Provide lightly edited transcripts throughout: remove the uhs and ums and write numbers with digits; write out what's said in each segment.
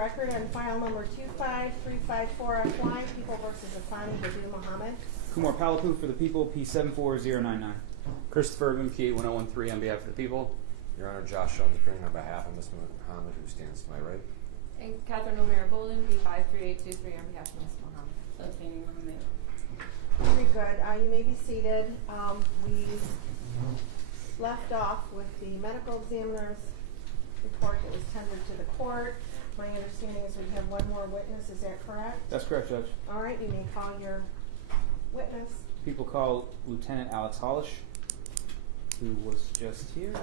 record on file number 25354FY, People versus Afeni, Muhammed. Kumar Palapu for the people, P74099. Christopher Urban, P8013 on behalf of the people. Your Honor, Josh Jones appearing on behalf of Ms. Muhammad, who stands to my right. And Catherine O'Meara Bolden, P53823 on behalf of Ms. Muhammad. Afeni Muhammed. Very good. You may be seated. We left off with the medical examiner's report that was tendered to the court. My understanding is we have one more witness. Is that correct? That's correct, Judge. All right. You may call your witness. People call Lieutenant Alex Hollish, who was just here.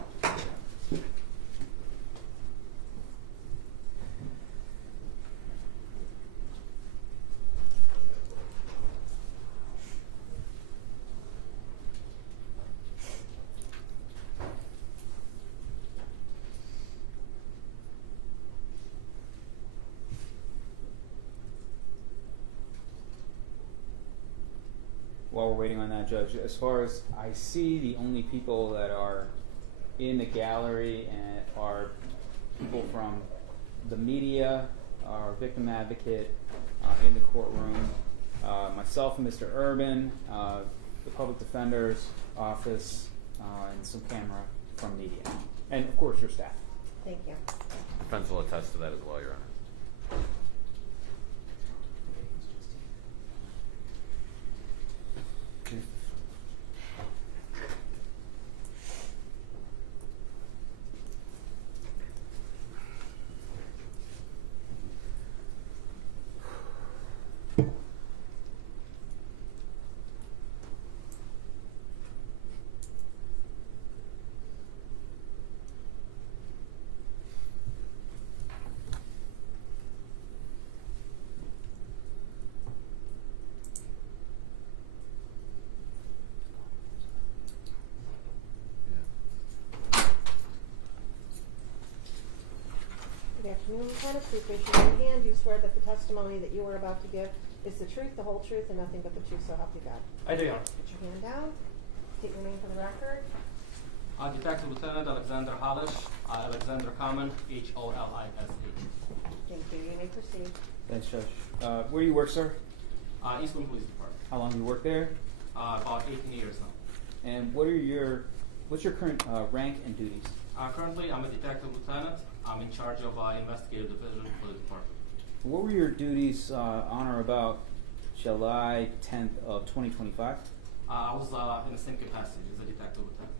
While we're waiting on that, Judge, as far as I see, the only people that are in the gallery and are people from the media, our victim advocate in the courtroom, myself and Mr. Urban, the public defender's office, and some camera from media. And, of course, your staff. Thank you. Defense will attest to that as well, Your Honor. Good afternoon, Lieutenant. Please raise your right hand. Do you swear that the testimony that you are about to give is the truth, the whole truth, and nothing but the truth, so help you God? I do, Your Honor. Put your hand down. State your name for the record. Detective Lieutenant Alexander Hollish, Alexander Common, Hollish. Thank you. You may proceed. Thanks, Judge. Where do you work, sir? Eastpointe Police Department. How long do you work there? About 18 years now. And what's your current rank and duties? Currently, I'm a detective lieutenant. I'm in charge of investigative division for the department. What were your duties on or about July 10th of 2025? I was in the same capacity as a detective lieutenant.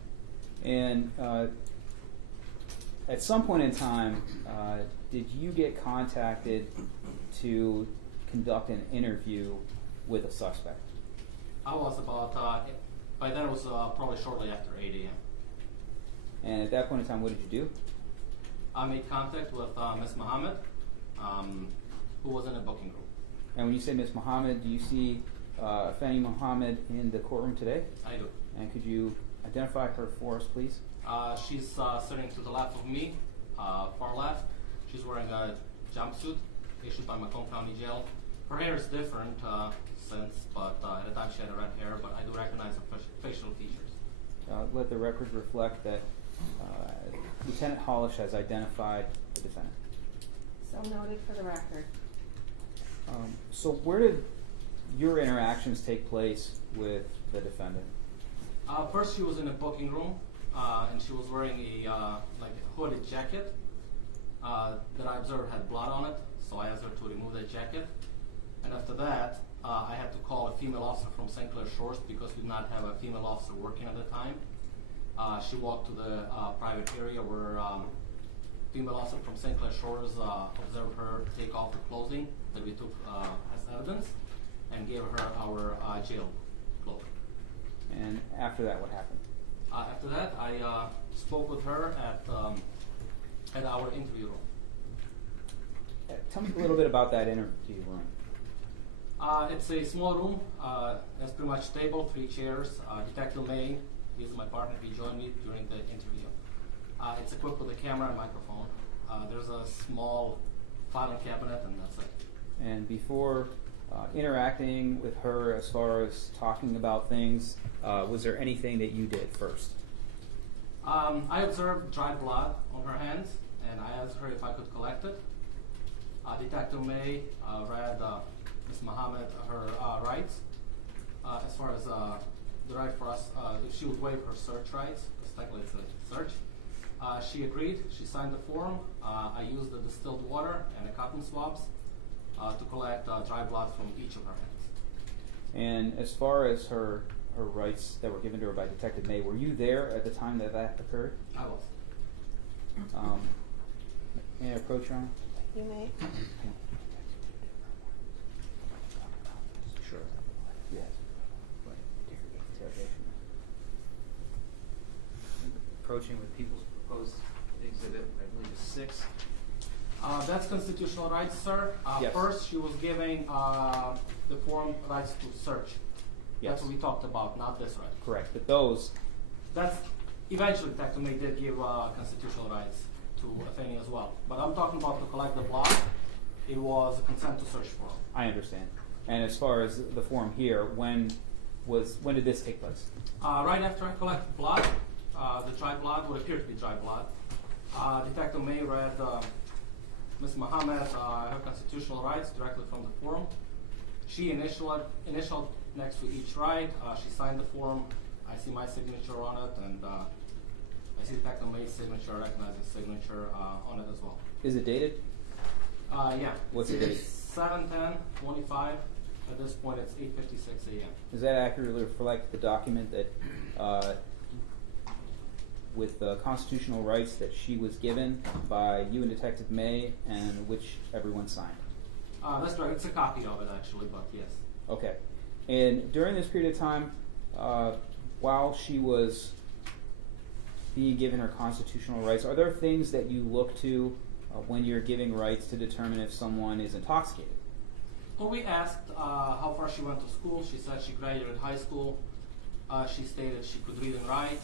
And at some point in time, did you get contacted to conduct an interview with a suspect? I was about, by then it was probably shortly after 8 a.m. And at that point in time, what did you do? I made contact with Ms. Muhammad, who was in a booking room. And when you say Ms. Muhammad, do you see Afeni Muhammad in the courtroom today? I do. And could you identify her for us, please? She's sitting to the left of me, far left. She's wearing a jumpsuit issued by Macomb County Jail. Her hair is different since, but at the time she had red hair, but I do recognize her facial features. Let the record reflect that Lieutenant Hollish has identified the defendant. So noted for the record. So where did your interactions take place with the defendant? First, she was in a booking room, and she was wearing a hooded jacket that I observed had blood on it. So I asked her to remove that jacket. And after that, I had to call a female officer from St. Clair Shores because we did not have a female officer working at the time. She walked to the private area where female officer from St. Clair Shores observed her take off the clothing that we took as evidence and gave her our jail clothing. And after that, what happened? After that, I spoke with her at our interview room. Tell me a little bit about that interview room. It's a small room. It's pretty much table, 3 chairs. Detective May, he's my partner. He joined me during the interview. It's equipped with a camera and microphone. There's a small filing cabinet, and that's it. And before interacting with her as far as talking about things, was there anything that you did first? I observed dried blood on her hands, and I asked her if I could collect it. Detective May read Ms. Muhammad her rights as far as the right for us, if she would waive her search rights, because technically it's a search. She agreed, she signed the form. I used the distilled water and the cotton swabs to collect dry blood from each of her hands. And as far as her rights that were given to her by Detective May, were you there at the time that occurred? I was. May I approach, Your Honor? You may. Sure. Yes. Interrogation. Approaching with people's proposed exhibit, I believe is 6. That's constitutional rights, sir. Yes. First, she was giving the form rights to search. Yes. That's what we talked about, not this right. Correct, but those, That's eventually Detective May did give constitutional rights to Afeni as well. But I'm talking about to collect the blood. It was a consent to search form. I understand. And as far as the form here, when did this take place? Right after I collected blood, the dry blood would appear to be dry blood. Detective May read Ms. Muhammad her constitutional rights directly from the form. She initialed next to each right. She signed the form. I see my signature on it, and I see Detective May's signature. I recognize his signature on it as well. Is it dated? Yeah. What's the date? 7/10/25. At this point, it's 8:56 a.m. Does that accurately reflect the document that, with the constitutional rights that she was given by you and Detective May, and which everyone signed? That's right. It's a copy of it, actually, but yes. Okay. And during this period of time, while she was being given her constitutional rights, are there things that you look to when you're giving rights to determine if someone is intoxicated? Well, we asked how far she went to school. She said she graduated high school. She stated she could read and write.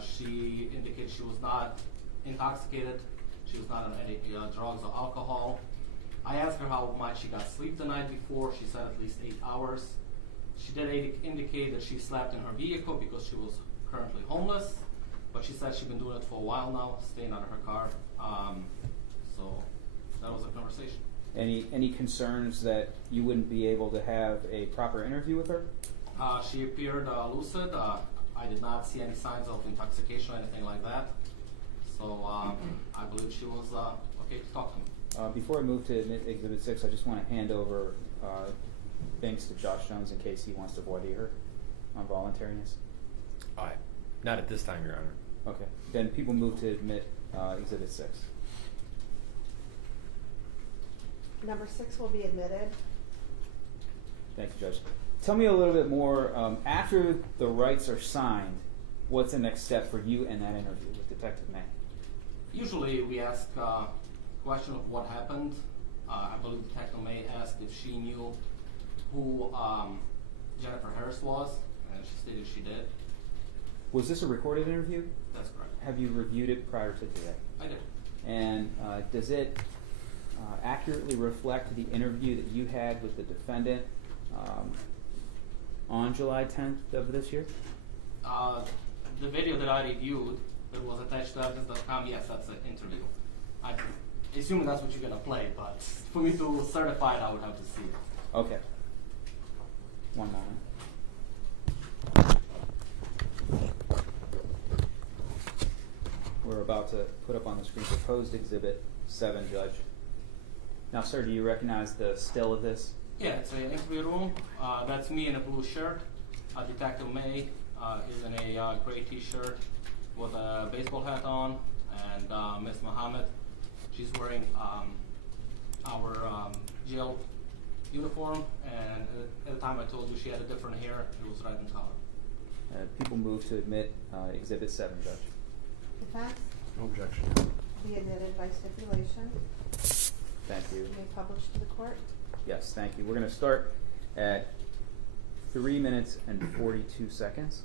She indicated she was not intoxicated. She was not on any drugs or alcohol. I asked her how much she got sleep the night before. She said at least 8 hours. She did indicate that she slept in her vehicle because she was currently homeless, but she said she'd been doing it for a while now, staying out of her car. So that was a conversation. Any concerns that you wouldn't be able to have a proper interview with her? She appeared lucid. I did not see any signs of intoxication or anything like that. So I believe she was okay to talk to me. Before I move to Exhibit 6, I just want to hand over things to Josh Jones in case he wants to voir dire on voluntariness. Not at this time, Your Honor. Okay. Then people move to admit Exhibit 6. Number 6 will be admitted. Thank you, Judge. Tell me a little bit more. After the rights are signed, what's the next step for you in that interview with Detective May? Usually we ask a question of what happened. I believe Detective May asked if she knew who Jennifer Harris was, and she stated she did. Was this a recorded interview? That's correct. Have you reviewed it prior to today? I did. And does it accurately reflect the interview that you had with the defendant on July 10th of this year? The video that I reviewed that was attached to evidence.com, yes, that's an interview. I assume that's what you're going to play, but for me to certify it, I would have to see it. Okay. One moment. We're about to put up on the screen proposed Exhibit 7, Judge. Now, sir, do you recognize the still of this? Yeah, it's an interview room. That's me in a blue shirt. Detective May is in a gray t-shirt with a baseball hat on, and Ms. Muhammad, she's wearing our jail uniform, and at the time I told you she had a different hair. It was red in color. People move to admit Exhibit 7, Judge. Defense? No objection. Be admitted by stipulation. Thank you. You may publish to the court. Yes, thank you. We're going to start at 3 minutes and 42 seconds.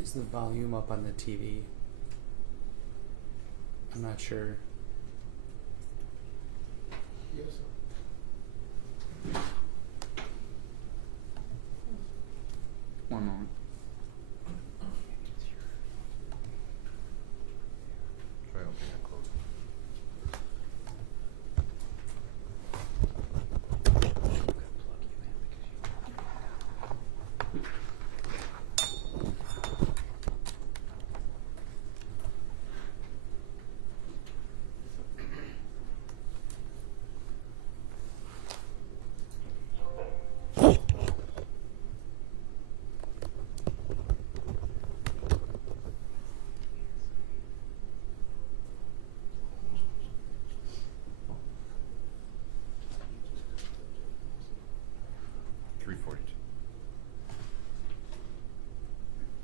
Is the volume up on the TV? I'm not sure. Yes, sir. One moment. Try opening that close.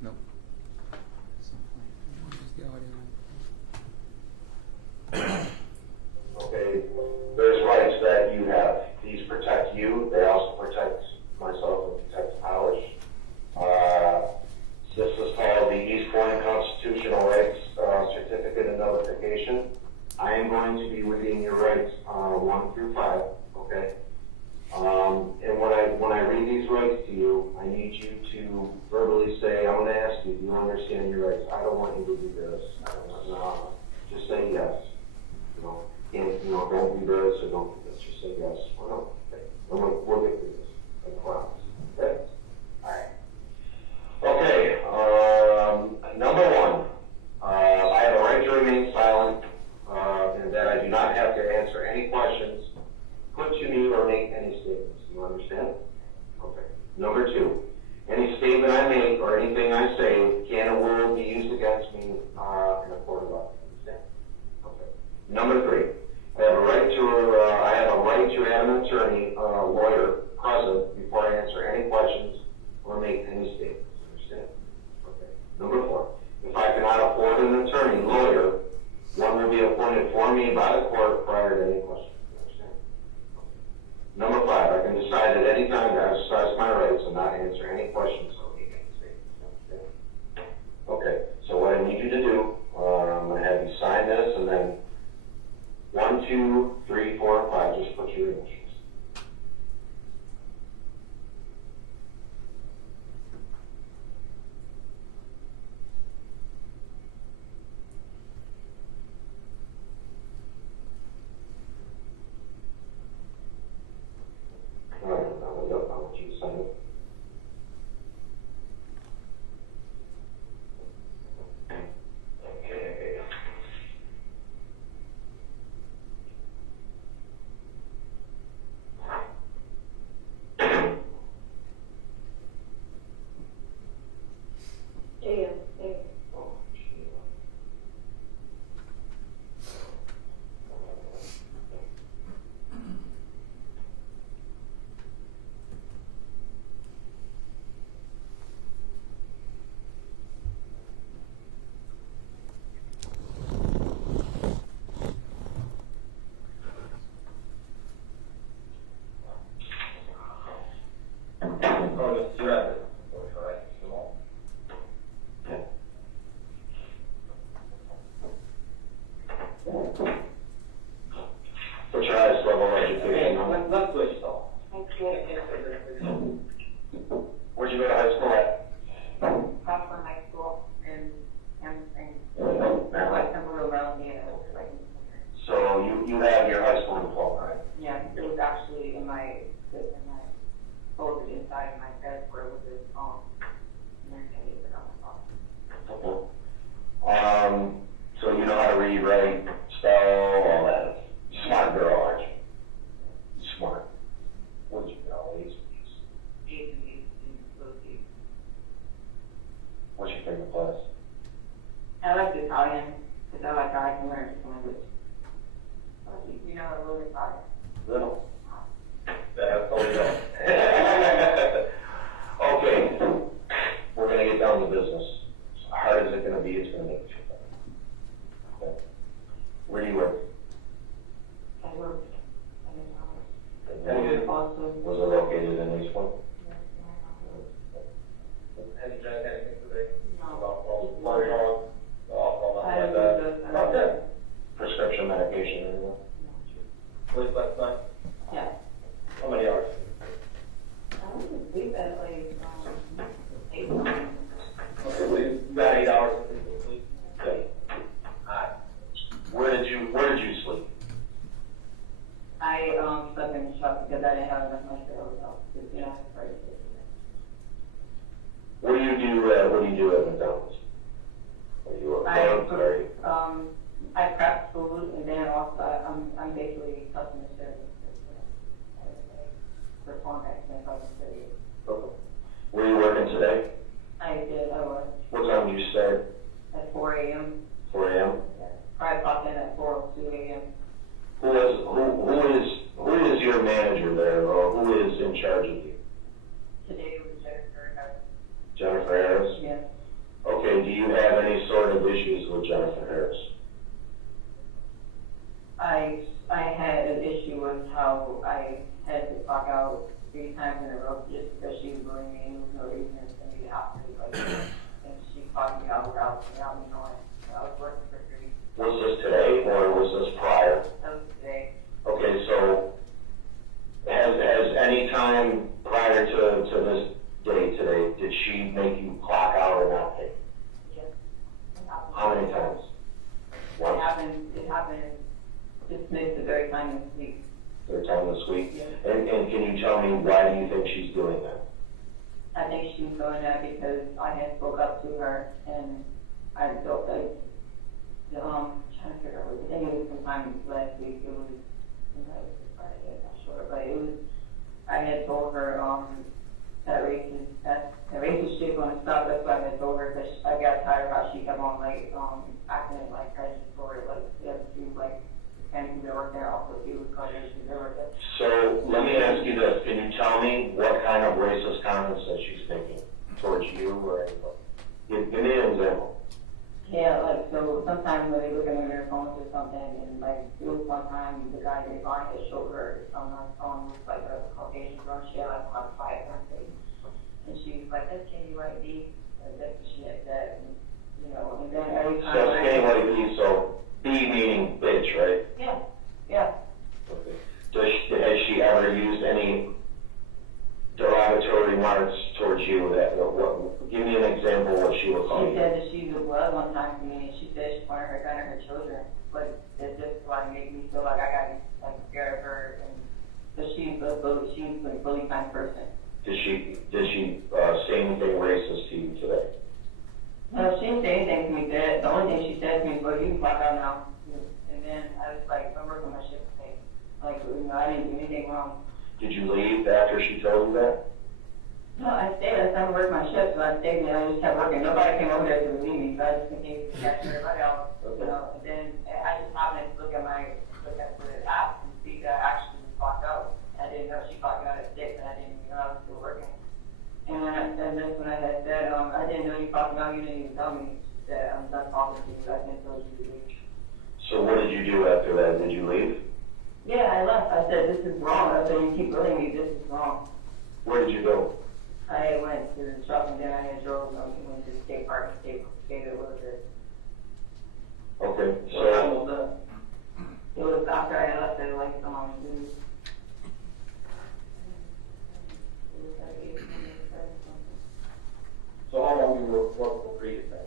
Nope. Just the audio. Okay, there's rights that you have. These protect you. They also protect myself and protect Hollish. This is called the Eastpointe Constitutional Rights Certificate of Notification. I am going to be reading your rights 1 through 5. Okay. And when I read these rights to you, I need you to verbally say, I'm going to ask you, do you understand your rights? I don't want you to do this. I don't want, no. Just say yes. Don't do this or don't do this. Just say yes or no. Okay. We'll get through this. I promise. Okay? Alright. Okay. Number 1. I have a right to remain silent, and that I do not have to answer any questions put to me or make any statements. You understand? Okay. Number 2. Any statement I make or anything I say can or will be used against me in a court of law. Understand? Okay. Number 3. I have a right to have an attorney, lawyer, present before I answer any questions or make any statements. Understand? Okay. Number 4. If I cannot afford an attorney, lawyer, one will be appointed for me by the court prior to any questions. Understand? Okay. Number 5. I can decide at any time to exercise my rights and not answer any questions or make any statements. Understand? Okay. So what I need you to do, I'm going to have you sign this, and then 1, 2, 3, 4, and 5, just put your initials. All right, now I want you to sign it. Okay. Put your highest level of education on it. Where'd you go to high school at? Kaufman High School in Hamilton. So you have your high school diploma, right? Yeah, it was actually in my folded inside my desk where it was his phone. And I had it on my phone. Okay. So you know how to read, write, spell, all that. Smart girl, aren't you? Smart. What'd you know? A's. What's your favorite class? I like Italian because I like I can learn different language. You know a little Italian? Little. That's totally go. Okay. We're going to get down to business. As hard as it's going to be, it's going to make you better. Okay. Where do you work? I work in Boston. Was it located in Eastpointe? Have you drank anything today? No. Prescription medication or anything? Sleep last night? Yeah. How many hours? I sleep at like 8 with Jennifer Harris? I had an issue with how I had to clock out 3 times in a row just because she was bullying me and there was no reason for me to have to, like, and she clocked me out without me knowing. I was working for 3 weeks. Was this today or was this prior? That was today. Okay, so has any time prior to this day today, did she make you clock out or not pay? Yes. How many times? Once? It happened just missed the very time this week. Third time this week? Yeah. And can you tell me why do you think she's doing that? I think she was doing that because I had spoke up to her and I felt like, trying to figure out what, I think it was sometime last week, it was Friday, I'm not sure, but it was, I had told her, that racist shit gonna stop, that's why I had told her, because I got tired of how she kept on, like, acting like prejudice for it, like, the other two, like, and people that work there also do with cognition, they were there. So let me ask you this, can you tell me what kind of racist comments that she's making towards you or anybody? Give me an example. Yeah, like, so sometimes when they look at their phones or something, and like, it was one time, the guy they find had showed her on her phone with like a Caucasian girl, she had like about 5 something. And she was like, that's KUID, and that's what she had said, and, you know, and then every time. So skinny white B, so B meaning bitch, right? Yeah, yeah. Okay. Has she ever used any derogatory remarks towards you that, give me an example of what she was calling She you? said that she was blood one time to me, and she said she wanted her gun or her children, but it just like made me feel like I got like scared of her, and but she's a bully kind of person. Did she say anything racist to you today? No, she didn't say anything to me. The only thing she said to me was, "You can clock out now." And then I was like, "I'm working my shift today. Like, you know, I didn't do anything wrong." Did you leave after she told you that? No, I stayed. I started working my shift, so I stayed and I just kept working. Nobody came over there to relieve me, so I just continued to catch everybody else. You know, and then I just happened to look at the app and see that I actually was clocked out. I didn't know she clocked out at 6, and I didn't even know I was still working. And that's when I had said, I didn't know you clocked out. You didn't even tell me that I'm done talking to you. I didn't tell you to leave. So what did you do after that? Did you leave? Yeah, I left. I said, this is wrong. I said, you keep bullying me. This is wrong. Where did you go? I went to the truck and then I had drove went to the skate park and skated a little bit. Okay, So it was after I left it like news. So how long you work for free is that?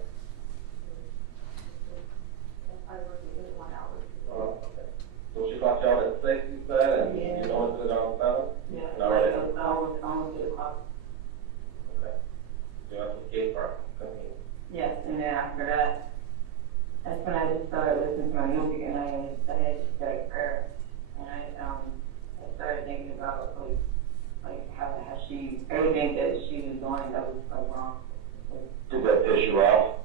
I worked 1 hour. Oh, okay. So she got you out at 6, you said, and Yeah. you know it's around 7? Yeah, All right. almost 8 o'clock. Okay. So you have to skate park. Yes, and then after that, that's when I just started listening to my music, and I had just started prayer, and I started thinking about like how she everything that she was doing that was like wrong. did that piss you off?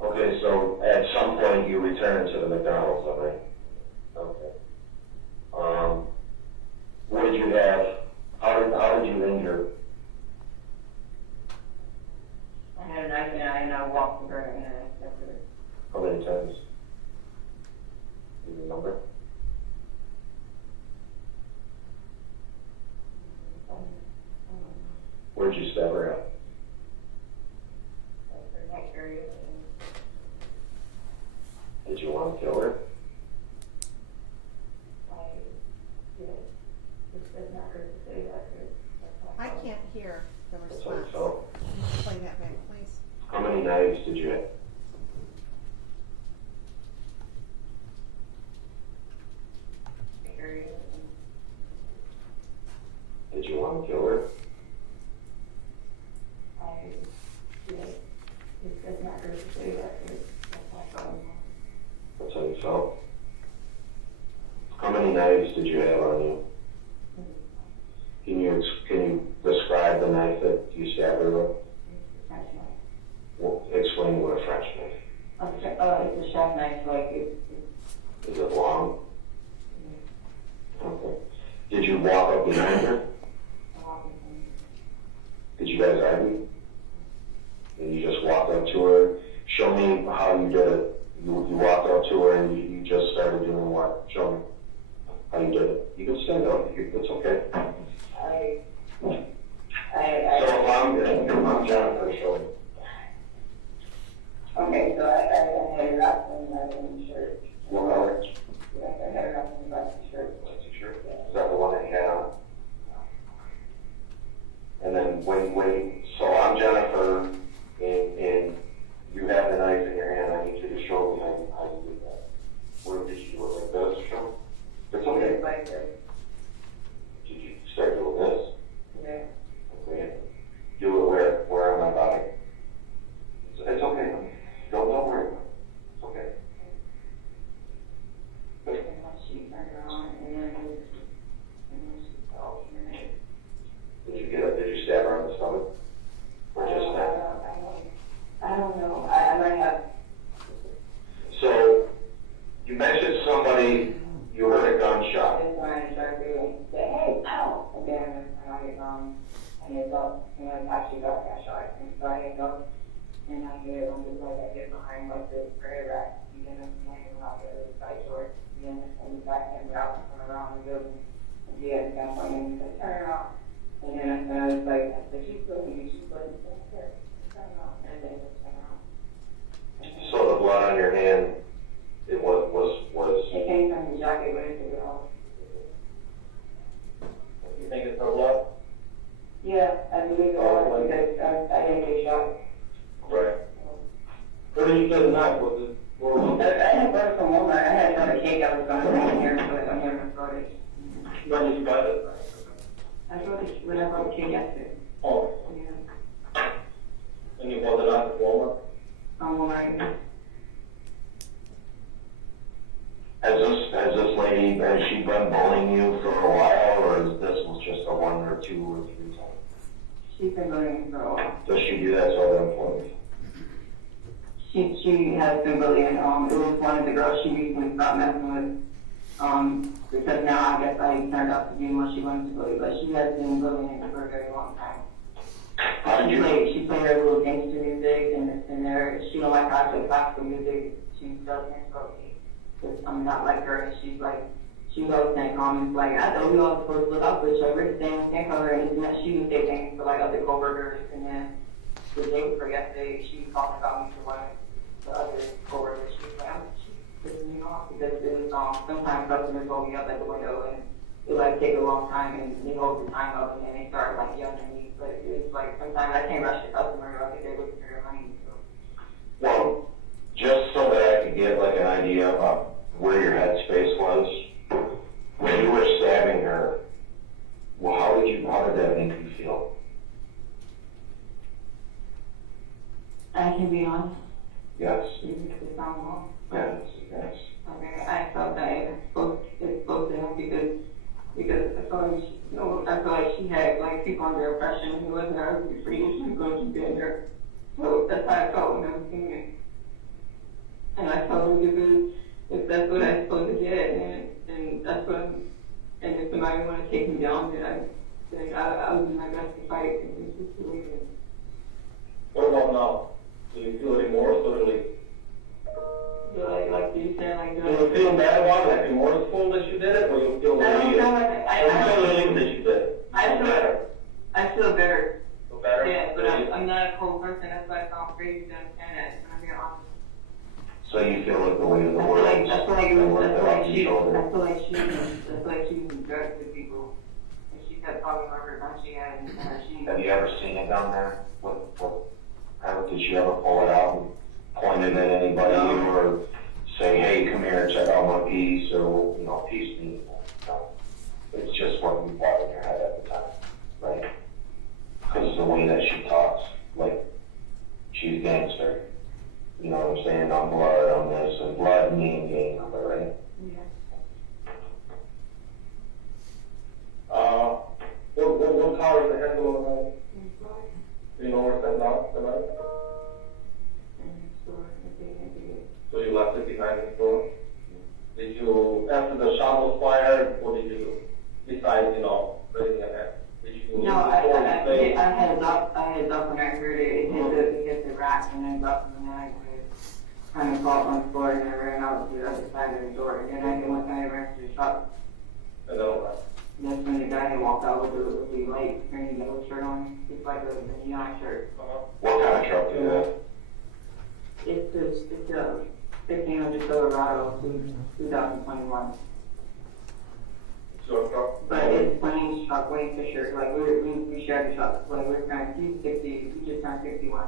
Okay, so at some point you returned to the McDonald's, all right? Okay. What did you have? How did you injure? I had a knife and I walked with her and I stepped with her. How many times? Do you remember? Where'd you stab her at? Like her neck area. Did you want to kill her? I can't hear the That's how you response. felt. Play that back, please. How many knives did you have? Did you want to kill her? That's how you felt. How many knives did you have on you? Can you describe the knife that you stabbed her with? Well, explain what a French knife. It's a chef knife, like Is it long? Okay. Did you walk up behind her? Did you guys argue? And you just walked up to her? Show me I'm Jennifer, so. Okay, so I had her up in my shirt. What color? I had her up in my shirt. Shirt. Is that the one that you had on? And then so I'm Jennifer, and you have the knife in your hand. I need you to show me how you do that. Where did you do it like this? Show. It's okay. Like this. Did you start doing this? Yeah. Okay. Do it where on my body? It's okay. Don't worry. It's okay. And then she turned around and then she fell. Did you stab her on the stomach? Or just stab? I don't know. I might have. So, you mentioned somebody, you heard a gunshot. That's why I started doing, say, hey, ow! And then I hit up, and I actually got shot. And so I hit up, and I hit, I'm just like, I get behind like the prayer rack, and then I'm hanging out the side door, and then I was back and out, come around the building. And he had gun pointing, he said, turn around. And then I was like, I said, she's looking, here, turn around. And then just turn around. So the blood on your hand, it was. It came from the jacket when I took it off. You think it's her blood? Yeah, I believe it was because I didn't get shot. Right. Where did you get the knife? Was it? I had brought it from Walmart. I had another cake I was going to bring here, but I'm here to throw it. When did you buy it? I brought it when I brought the cake yesterday. Oh, Yeah. and you bought the knife at Walmart? Walmart. Has this lady, has she been bullying you for a while, or is this was just a 1 or 2 or 3 times? She's been bullying for a while. Does she do that to other employees? She has been bullying. It was one of the girls she recently stopped messing with. Because now I guess I turned out to be what she wanted to bully, but she has been bullying for a very long time. She played her little gangster music, and there she don't like how I play classical music. She does dance for me. Because I'm not like her, and she's always saying comments like, I know we all supposed to look out for each other, saying can't cover her, and that she would say things for like other coworkers, and then the day before yesterday, she was talking about me to one of the other coworkers. She was like, she's pissing me off because it was sometimes customers hold me up at the window, and it like take a long time, and they hold the time up, and then they start like yelling at me. But it's like sometimes I can't rush the customer, like if they're looking for their money. So. Well, just so that I could get like an idea of where your headspace was when you were stabbing her. Well, how did that make you feel? I can be honest. Yes. Even if it sounds wrong. Yes. Okay, I felt that it spoke to him because I felt like she had like people under oppression. It wasn't her who was free. She was going to be in there. So that's how I felt when I was seeing it. And I told him if that's what I'm supposed to get, and that's what and if somebody want to take me down, then I would do my best to fight in this situation. What about now? Do you feel remorse or relief? So like you said, like Do you feel bad about it, like remorseful that you did it, or you feel I don't relieved? feel like I feel relieved that you did it. I feel better. Feel better? Yeah, but I'm not a cold person. That's why I sound crazy to understand that. I'm being honest. So you feel like the weight of the I world. feel like she was drugged to people, and she kept talking about her gun she had, and she. Have you ever seen a gun there? Did she ever pull it out and point it at anybody, or say, hey, come here, check out my piece, or piece me? No. It's just what you thought in your head at the time, right? Because of the way that she talks, like she's gangster. You know what I'm saying? On blood, on this, and blood, mean gang number, right? Yeah. What car is the handle on that? Do you know where it's at now, tonight? So you left it behind the store? Did you, after the shot was fired, what did you do? Besides, raising your hand? Did you No, I had a duck when I heard it. It hit the rack and then duck, and then I kind of caught on the floor, and I ran out to the other side of the door. And then I went kind of ran to the shop. And then what? And that's when the guy had walked out with the light green yellow shirt on. It's like a neon shirt. What kind of truck do you have? It's a 1500 Silverado 2021. Your truck? But it's Wayne's truck, Wayne Fisher. Like we share the truck. Like we're trying, he's 60, he just turned 61.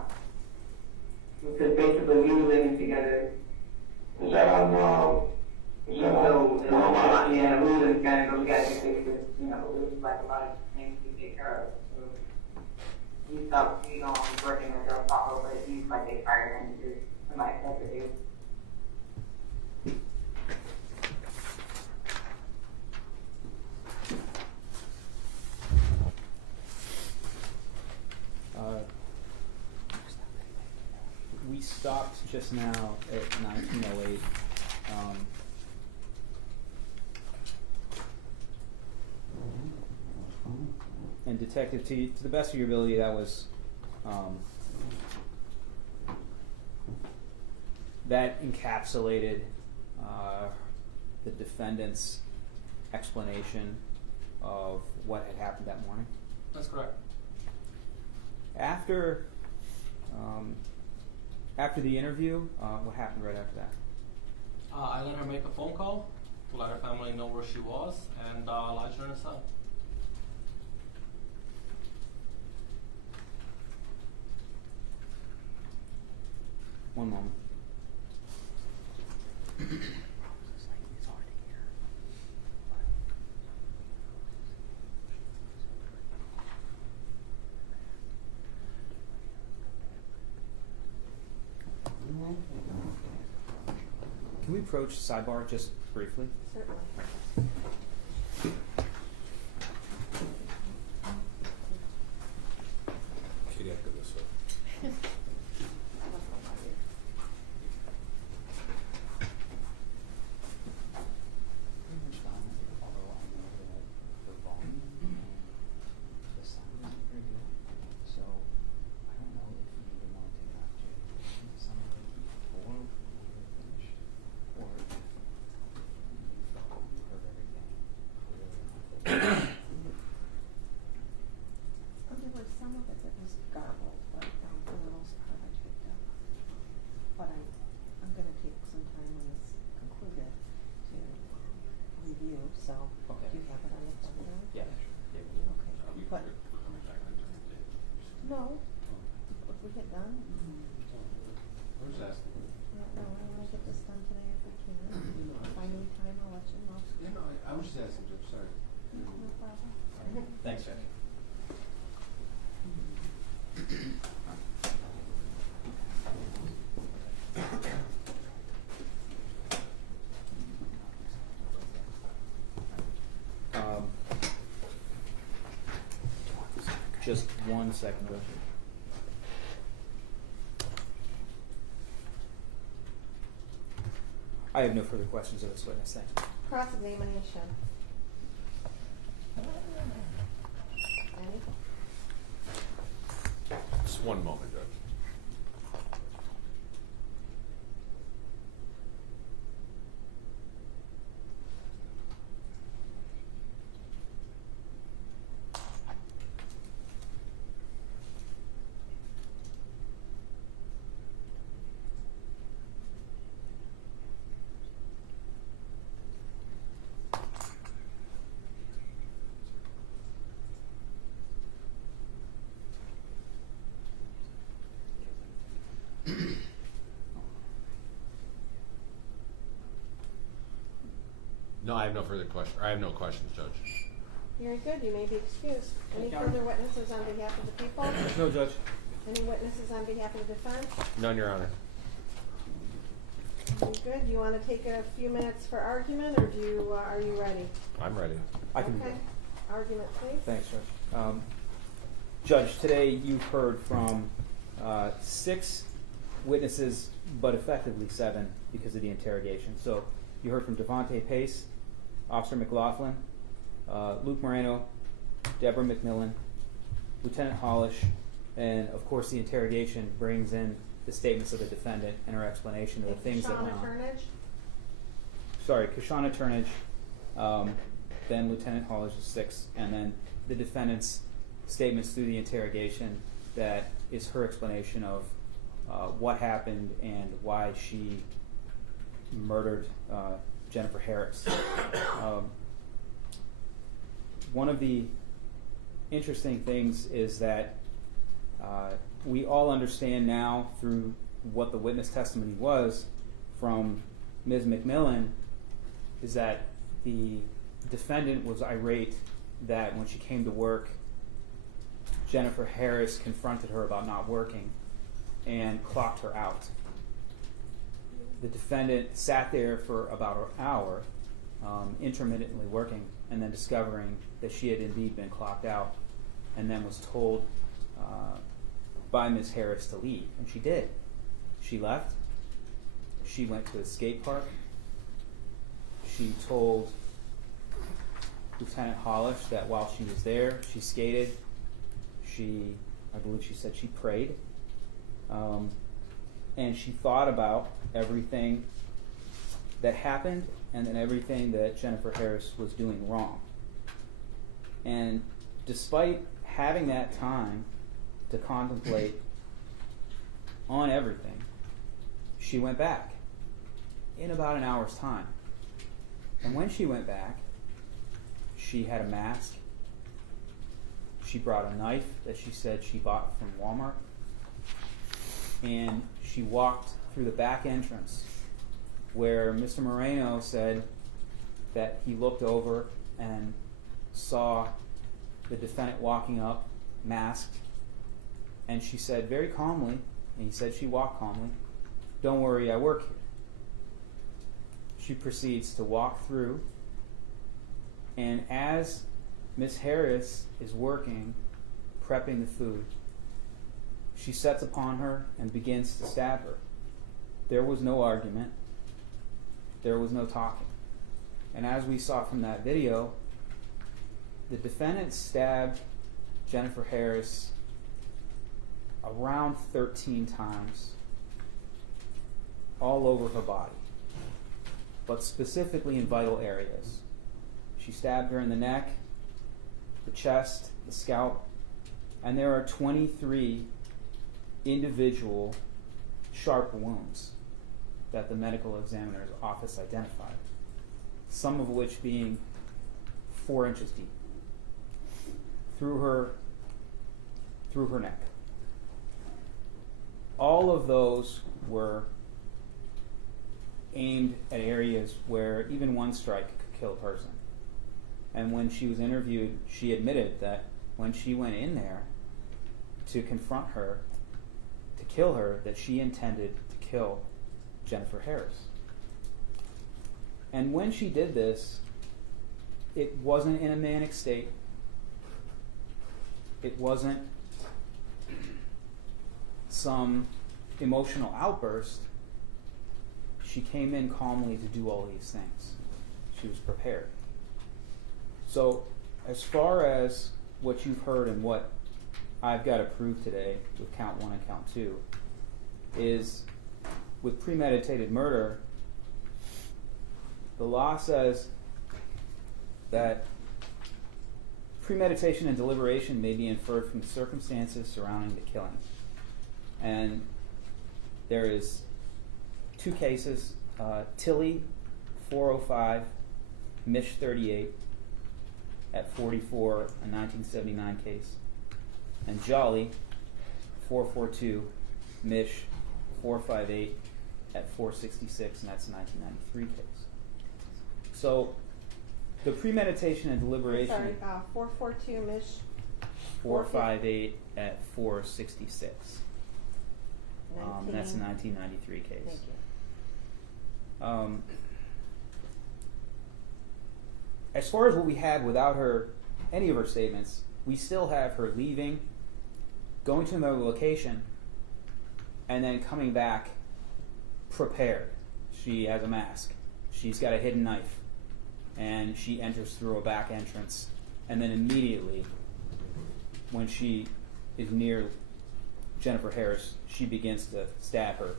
Because basically we were living together. Is that on, is that on? So, yeah, we were gonna go together because, you know, it was like a lot of things to take care of. So he stopped, working with our papa, but he's like they fired him to somebody else to do. We stopped just now at 1908. And Detective, to the best of your ability, that was that encapsulated the defendant's explanation of what had happened that morning. That's correct. After the interview, what happened right after that? I let her make a phone call to let her family know where she was, and lodge her in a cell. One moment. Can we approach sidebar just briefly? Certainly. Katie, I've got this one. There was some of it that was garbled, but for the most part I picked up. But I'm going to take some time when it's concluded to review, so Okay. do you have it on the phone now? Yeah. Okay. But, no, if we get done, Where's that? no, I want to get this done today if we can. If I need time, I'll let you know. Yeah, no, I was just asking, Jeff, sorry. No problem. Thanks, Jack. Just 1 second. I have no further questions of this witness. Thank you. Cross-examination. Any? Just one moment, Judge. No, I have no further questions. I have no questions, Judge. Very good, you may be excused. Any further witnesses on behalf of the people? No, Judge. Any witnesses on behalf of the defense? None, Your Honor. Very good, do you want to take a few minutes for argument, or are you ready? I'm ready. I can. Okay, argument please. Thanks, Judge. Judge, today you've heard from 6 witnesses, but effectively 7 because of the interrogation. So you heard from Devontae Pace, Officer McLaughlin, Luke Moreno, Deborah McMillan, Lieutenant Hollish, and of course the interrogation brings in the statements of the defendant and her explanation of the things that went on. Turnage? Sorry, Kashana Turnage, then Lieutenant Hollish is 6, and then the defendant's statements through the interrogation that is her explanation of what happened and why she murdered Jennifer Harris. One of the interesting things is that we all understand now through what the witness testimony was from Ms. McMillan is that the defendant was irate that when she came to work, Jennifer Harris confronted her about not working and clocked her out. The defendant sat there for about an hour, intermittently working, and then discovering that she had indeed been clocked out, and then was told by Ms. Harris to leave, and she did. She left. She went to a skate park. She told Lieutenant Hollish that while she was there, she skated. I believe she said she prayed. And she thought about everything that happened and then everything that Jennifer Harris was doing wrong. And despite having that time to contemplate on everything, she went back in about an hour's time. And when she went back, she had a mask. She brought a knife that she said she bought from Walmart. And she walked through the back entrance where Mr. Moreno said that he looked over and saw the defendant walking up, masked. And she said very calmly, and he said she walked calmly, "Don't worry, I work here." She proceeds to walk through, and as Miss Harris is working, prepping the food, she sets upon her and begins to stab her. There was no argument. There was no talking. And as we saw from that video, the defendant stabbed Jennifer Harris around 13 times all over her body, but specifically in vital areas. She stabbed her in the neck, the chest, the scalp, and there are 23 individual sharp wounds that the medical examiner's office identified, some of which being 4 inches deep through her neck. All of those were aimed at areas where even one strike could kill a person. And when she was interviewed, she admitted that when she went in there to confront her, to kill her, that she intended to kill Jennifer Harris. And when she did this, it wasn't in a manic state. It wasn't some emotional outburst. She came in calmly to do all these things. She was prepared. So as far as what you've heard and what I've got to prove today with count 1 and count 2 is with premeditated murder, the law says that premeditation and deliberation may be inferred from the circumstances surrounding the killing. And there is 2 cases, Tilly 405, Mish 38 at 44, a 1979 case, and Jolly 442, Mish 458 at 466, and that's a 1993 case. So the premeditation and deliberation. Sorry, 442 Mish. 458 at 466. And that's a 1993 case. Thank you. As far as what we had without her, any of her statements, we still have her leaving, going to another location, and then coming back prepared. She has a mask. She's got a hidden knife. And she enters through a back entrance. And then immediately, when she is near Jennifer Harris, she begins to stab her.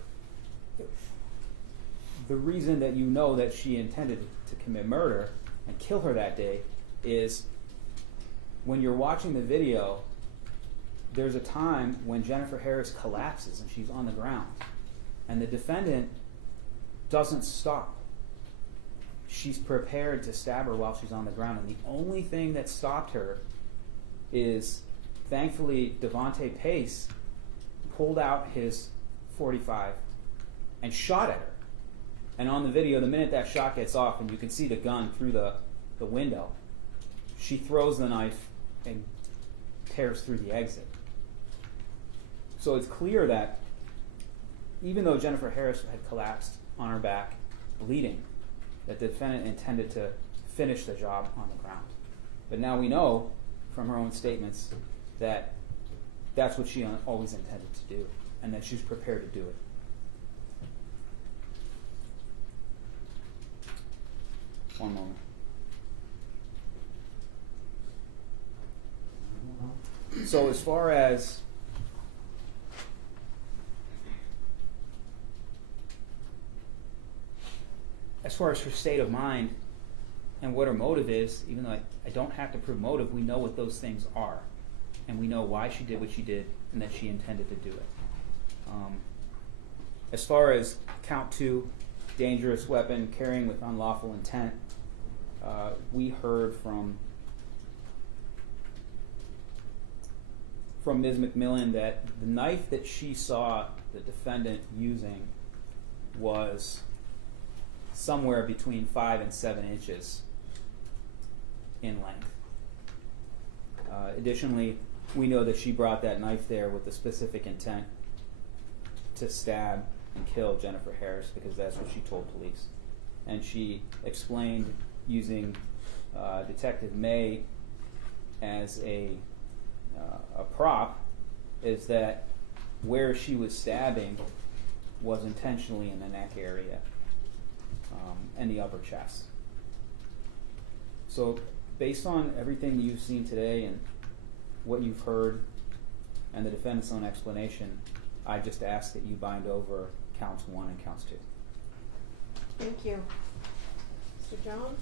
The reason that you know that she intended to commit murder and kill her that day is when you're watching the video, there's a time when Jennifer Harris collapses and she's on the ground, and the defendant doesn't stop. She's prepared to stab her while she's on the ground, and the only thing that stopped her is, thankfully, Devontae Pace pulled out his .45 and shot at her. And on the video, the minute that shot gets off and you can see the gun through the window, she throws the knife and tears through the exit. So it's clear that even though Jennifer Harris had collapsed on her back, bleeding, that the defendant intended to finish the job on the ground. But now we know from her own statements that that's what she always intended to do, and that she was prepared to do it. One moment. So as far as her state of mind and what her motive is, even though I don't have to prove motive, we know what those things are. And we know why she did what she did and that she intended to do it. As far as count 2, dangerous weapon, carrying with unlawful intent, we heard from Ms. McMillan that the knife that she saw the defendant using was somewhere between 5 and 7 inches in length. Additionally, we know that she brought that knife there with the specific intent to stab and kill Jennifer Harris, because that's what she told police. And she explained using Detective May as a prop, is that where she was stabbing was intentionally in the neck area and the upper chest. So based on everything you've seen today and what you've heard and the defendant's own explanation, I just ask that you bind over counts 1 and counts 2. Thank you. Mr. Jones?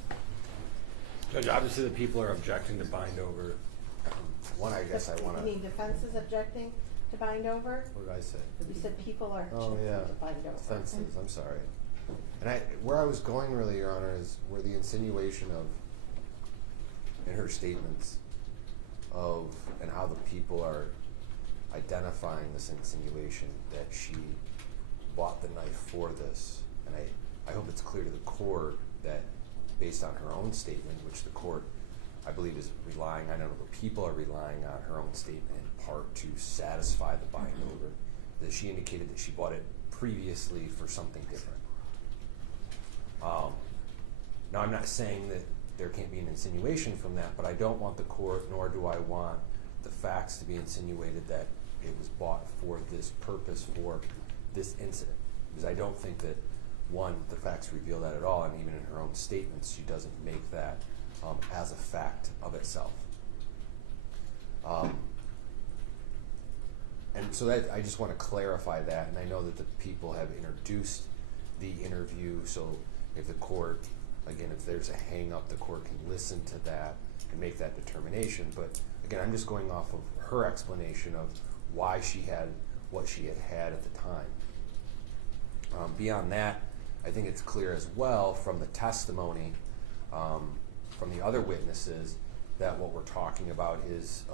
Judge, obviously the people are objecting to bind over. One, I guess I want to. You mean defense is objecting to bind over? What did I say? You said people are Oh, objecting yeah. to bind over. Defenses, I'm sorry. And where I was going really, Your Honor, is where the insinuation of, in her statements, of, and how the people are identifying this insinuation that she bought the knife for this. And I hope it's clear to the court that based on her own statement, which the court, I believe, is relying, I don't know, the people are relying on her own statement in part to satisfy the bind over, that she indicated that she bought it previously for something different. Now, I'm not saying that there can't be an insinuation from that, but I don't want the court, nor do I want the facts to be insinuated that it was bought for this purpose, for this incident. Because I don't think that, one, the facts reveal that at all, and even in her own statements, she doesn't make that as a fact of itself. And so that, I just want to clarify that, and I know that the people have introduced the interview, so if the court, again, if there's a hang-up, the court can listen to that and make that determination. But again, I'm just going off of her explanation of why she had what she had at the time. Beyond that, I think it's clear as well from the testimony from the other witnesses that what we're talking about is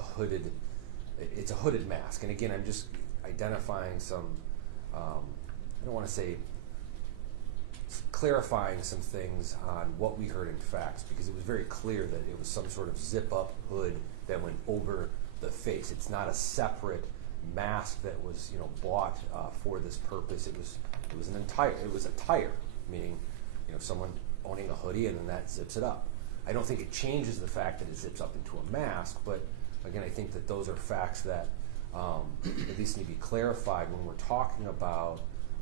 it's a hooded mask. And again, I'm just identifying some, I don't want to say, clarifying some things on what we heard in facts, because it was very clear that it was some sort of zip-up hood that went over the face. It's not a separate mask that was, bought for this purpose. It was a tire, meaning, someone owning a hoodie and then that zips it up. I don't think it changes the fact that it zips up into a mask, but again, I think that those are facts that at least need to be clarified when we're talking about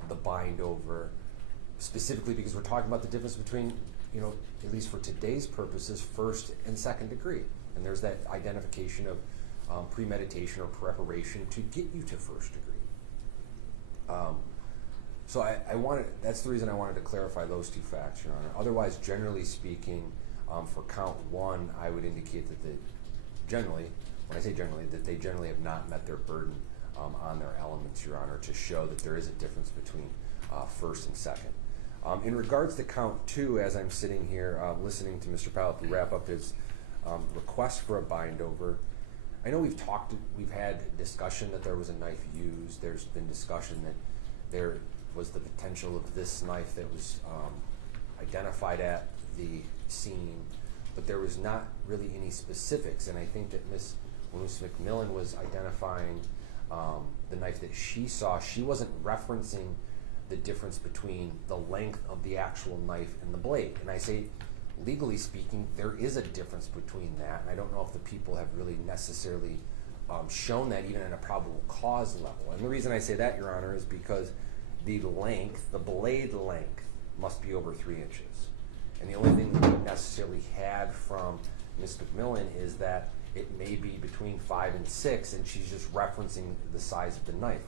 the bind over, specifically because we're talking about the difference between, at least for today's purposes, first and second degree. And there's that identification of premeditation or preparation to get you to first degree. So that's the reason I wanted to clarify those two facts, Your Honor. Otherwise, generally speaking, For count one, I would indicate that generally, when I say generally, that they generally have not met their burden on their elements, Your Honor, to show that there is a difference between first and second. In regards to count two, as I'm sitting here listening to Mr. Pallett wrap up his request for a bind over, I know we've had discussion that there was a knife used. There's been discussion that there was the potential of this knife that was identified at the scene, but there was not really any specifics. And I think that when Ms. McMillan was identifying the knife that she saw, she wasn't referencing the difference between the length of the actual knife and the blade. And I say, legally speaking, there is a difference between that. And I don't know if the people have really necessarily shown that even at a probable cause level. And the reason I say that, Your Honor, is because the length, the blade length, must be over 3 inches. And the only thing that we necessarily had from Ms. McMillan is that it may be between 5 and 6, and she's just referencing the size of the knife.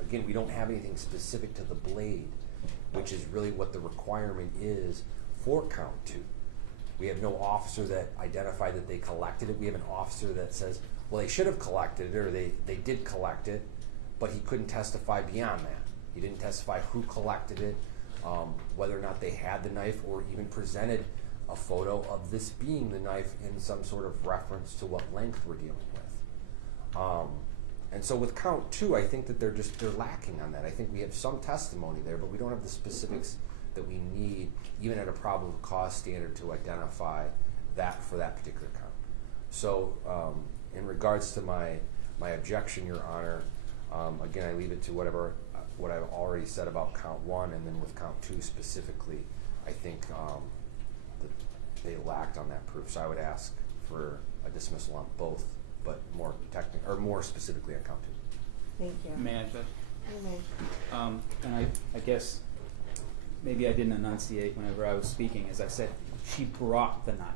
Again, we don't have anything specific to the blade, which is really what the requirement is for count two. We have no officer that identified that they collected it. We have an officer that says, well, they should have collected it, or they did collect it, but he couldn't testify beyond that. He didn't testify who collected it, whether or not they had the knife, or even presented a photo of this being the knife in some sort of reference to what length we're dealing with. And so with count two, I think that they're lacking on that. I think we have some testimony there, but we don't have the specifics that we need, even at a probable cause standard, to identify that for that particular count. So in regards to my objection, Your Honor, again, I leave it to what I've already said about count one, and then with count two specifically, I think that they lacked on that proof. So I would ask for a dismissal on both, but more specifically on count two. Thank you. May I, Judge? You may. And I guess maybe I didn't enunciate whenever I was speaking, as I said, she brought the knife.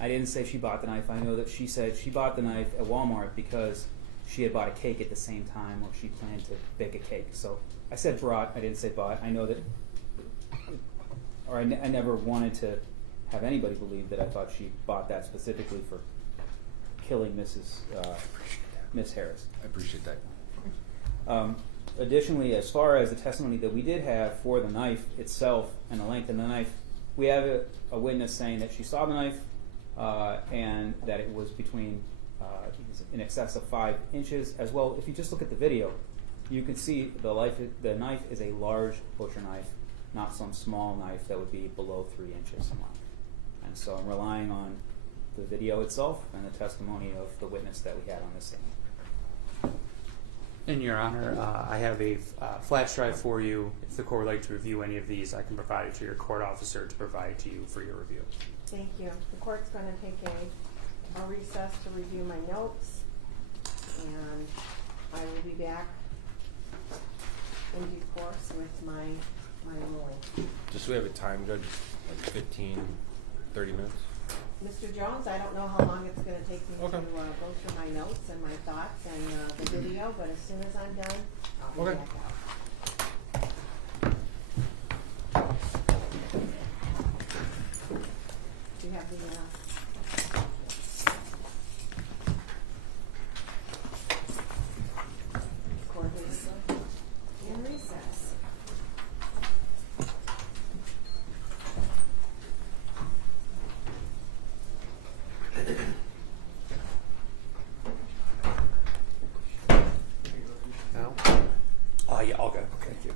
I didn't say she bought the knife. I know that she said she bought the knife at Walmart because she had bought a cake at the same time, or she planned to bake a cake. So I said brought, I didn't say bought. I know that, or I never wanted to have anybody believe that I thought she bought that specifically for killing Miss Harris. I appreciate that. Additionally, as far as the testimony that we did have for the knife itself and the length of the knife, we have a witness saying that she saw the knife and that it was between in excess of 5 inches. As well, if you just look at the video, you can see the knife is a large butcher knife, not some small knife that would be below 3 inches in length. And so I'm relying on the video itself and the testimony of the witness that we had on this stand. In Your Honor, I have a flash drive for you. If the court would like to review any of these, I can provide it to your court officer to provide to you for your review. Thank you. The court's going to take a recess to review my notes, and I will be back in due course with my ruling. Just so we have a time, Judge, like 15, 30 minutes? Mr. Jones, I don't know how long it's going to take me to go through my notes and my thoughts and the video, but as soon as I'm done, I'll be back out. Do you have the court is in recess. Now? Oh, yeah, all good. Okay, thank you.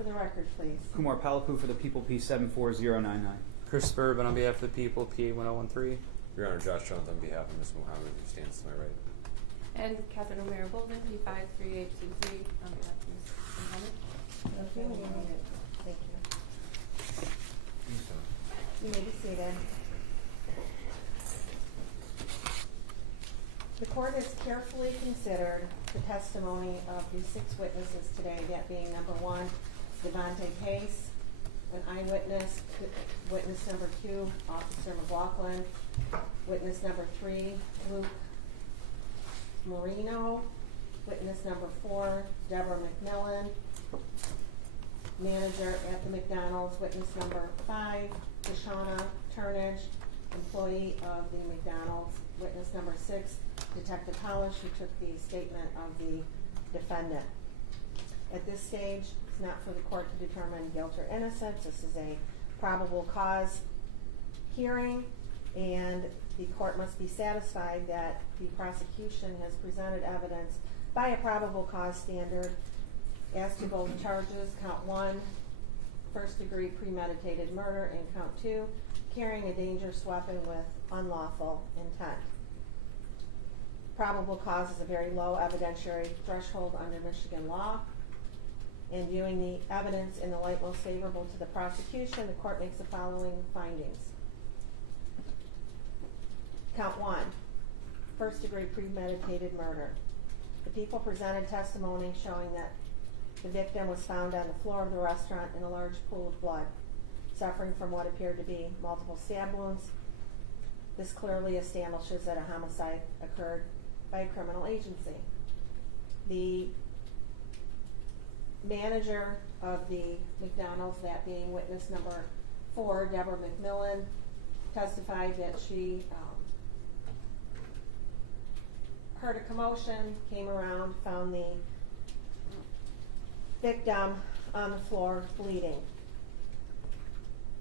for the record, please. Kumar Palapu for the People P74099. Chris Bourbon on behalf of the people, PA 1013. Your Honor, Josh Jones on behalf of Ms. Muhammed, who stands to my right. And Catherine O'Meara Bolden, P53823, on behalf of Ms. Muhammad. Okay, thank you. You may be seated. The court has carefully considered the testimony of the 6 witnesses today, that being number 1, Devontae Pace, an eyewitness, witness number 2, Officer McLaughlin, witness number 3, Luke Marino, witness number 4, Deborah McMillan, manager at the McDonald's, witness number 5, Kashana Turnage, employee of the McDonald's, witness number 6, Detective Hollish, who took the statement of the defendant. At this stage, it's not for the court to determine guilt or innocence. This is a probable cause hearing, and the court must be satisfied that the prosecution has presented evidence by a probable cause standard as to both charges, count 1, first-degree premeditated murder, and count 2, carrying a dangerous weapon with unlawful intent. Probable cause is a very low evidentiary threshold under Michigan law. In viewing the evidence in the light most favorable to the prosecution, the court makes the following findings. Count 1, first-degree premeditated murder. The people presented testimony showing that the victim was found on the floor of the restaurant in a large pool of blood, suffering from what appeared to be multiple stab wounds. This clearly establishes that a homicide occurred by a criminal agency. The manager of the McDonald's, that being witness number 4, Deborah McMillan, testified that she heard a commotion, came around, found the victim on the floor bleeding.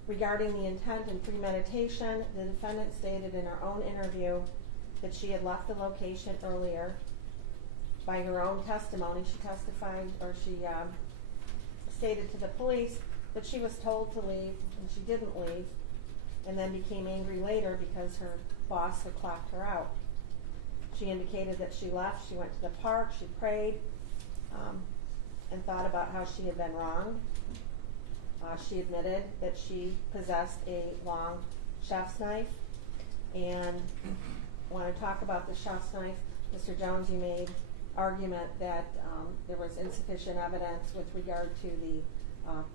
Regarding the intent and premeditation, the defendant stated in her own interview that she had left the location earlier. By her own testimony, she testified, or she stated to the police that she was told to leave and she didn't leave, and then became angry later because her boss had clocked her out. She indicated that she left, she went to the park, she prayed, and thought about how she had been wronged. She admitted that she possessed a long chef's knife, and when I talk about the chef's knife, Mr. Jones, you made argument that there was insufficient evidence with regard to the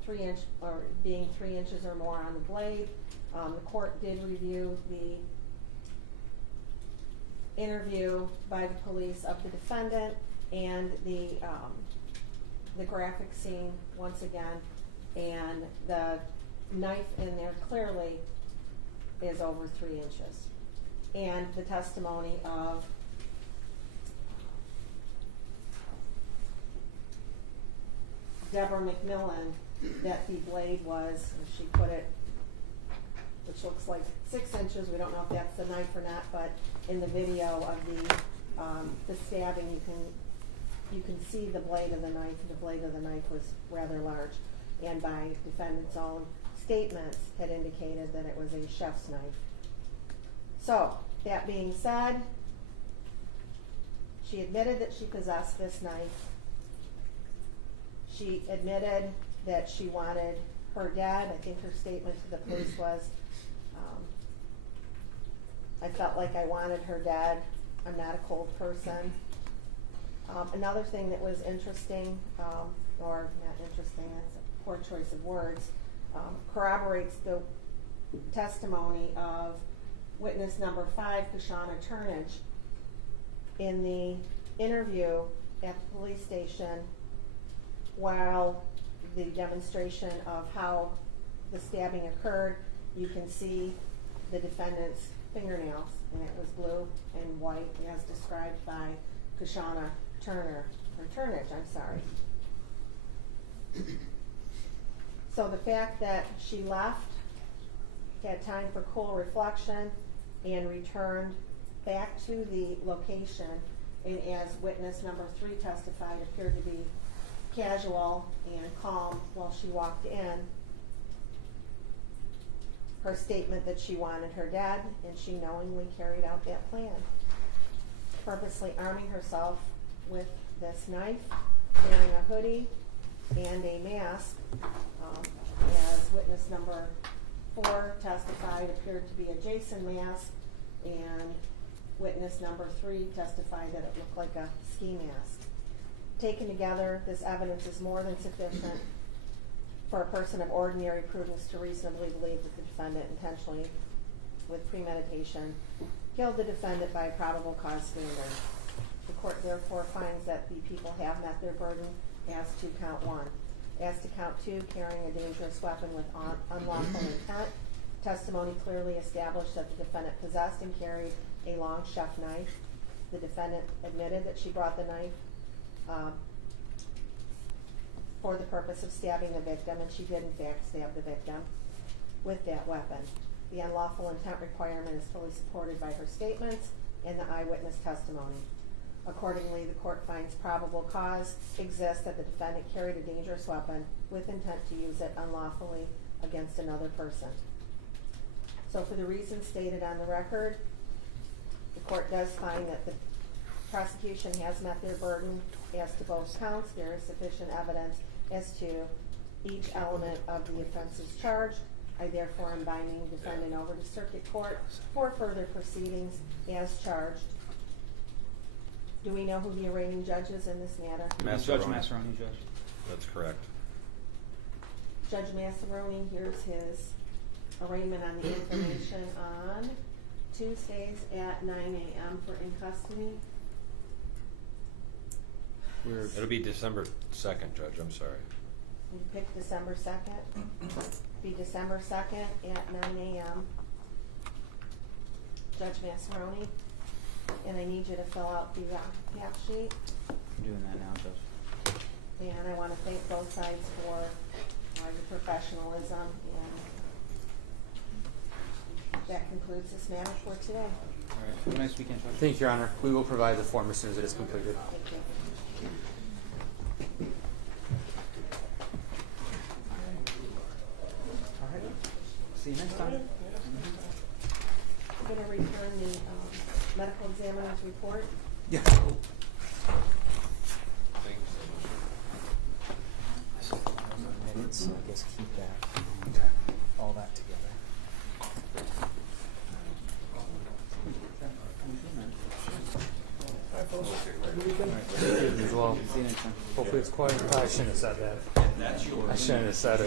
3 inch, or being 3 inches or more on the blade. The court did review the interview by the police of the defendant and the graphic scene once again, and the knife in there clearly is over 3 inches. And the testimony of Deborah McMillan that the blade was, as she put it, which looks like 6 inches. We don't know if that's the knife or not, but in the video of the stabbing, you can see the blade of the knife. The blade of the knife was rather large, and by defendant's own statements had indicated that it was a chef's knife. So, that being said, she admitted that she possessed this knife. She admitted that she wanted her dead. I think her statement to the police was, I felt like I wanted her dead. I'm not a cold person. Another thing that was interesting, or not interesting, that's a poor choice of words, corroborates the testimony of witness number 5, Kashana Turnage. In the interview at the police station, while the demonstration of how the stabbing occurred, you can see the defendant's fingernails, and it was blue and white as described by Kashana Turnage, I'm sorry. So the fact that she left, had time for cool reflection, and returned back to the location, and as witness number 3 testified, appeared to be casual and calm while she walked in. Her statement that she wanted her dead, and she knowingly carried out that plan. Purposely arming herself with this knife, wearing a hoodie and a mask, as witness number 4 testified, appeared to be a Jason mask, and witness number 3 testified that it looked like a ski mask. Taken together, this evidence is more than sufficient for a person of ordinary prudence to reasonably believe that the defendant intentionally, with premeditation, killed the defendant by a probable cause standard. The court therefore finds that the people have met their burden as to count 1. As to count 2, carrying a dangerous weapon with unlawful intent, testimony clearly established that the defendant possessed and carried a long chef knife. The defendant admitted that she brought the knife for the purpose of stabbing the victim, and she did in fact stab the victim with that weapon. The unlawful intent requirement is fully supported by her statements and the eyewitness testimony. Accordingly, the court finds probable cause exists that the defendant carried a dangerous weapon with intent to use it unlawfully against another person. So for the reasons stated on the record, the court does find that the prosecution has met their burden as to both counts. There is sufficient evidence as to each element of the offenses charged. I therefore am binding the defendant over to circuit court for further proceedings as charged. Do we know who the arraigning judge is in this matter? Judge Massaroni, Judge. That's correct. Judge Massaroni hears his arraignment on the information on Tuesdays at 9 a.m. for in custody. It'll be December 2nd, Judge. I'm sorry. You pick December 2nd. Be December 2nd at 9 a.m. Judge Massaroni, and I need you to fill out the half sheet. I'm doing that now, Judge. And I want to thank both sides for your professionalism, and that concludes this matter for today. All right. Have a nice weekend, Judge. Thank you, Your Honor. We will provide the form as soon as it is completed. Thank you. All right. See you next time. I'm going to return the medical examiner's report. Yeah. Minutes, so I guess keep that, Okay. all that together. As well. See you next time. Hopefully it's quiet. I shouldn't have said that. I shouldn't have said it.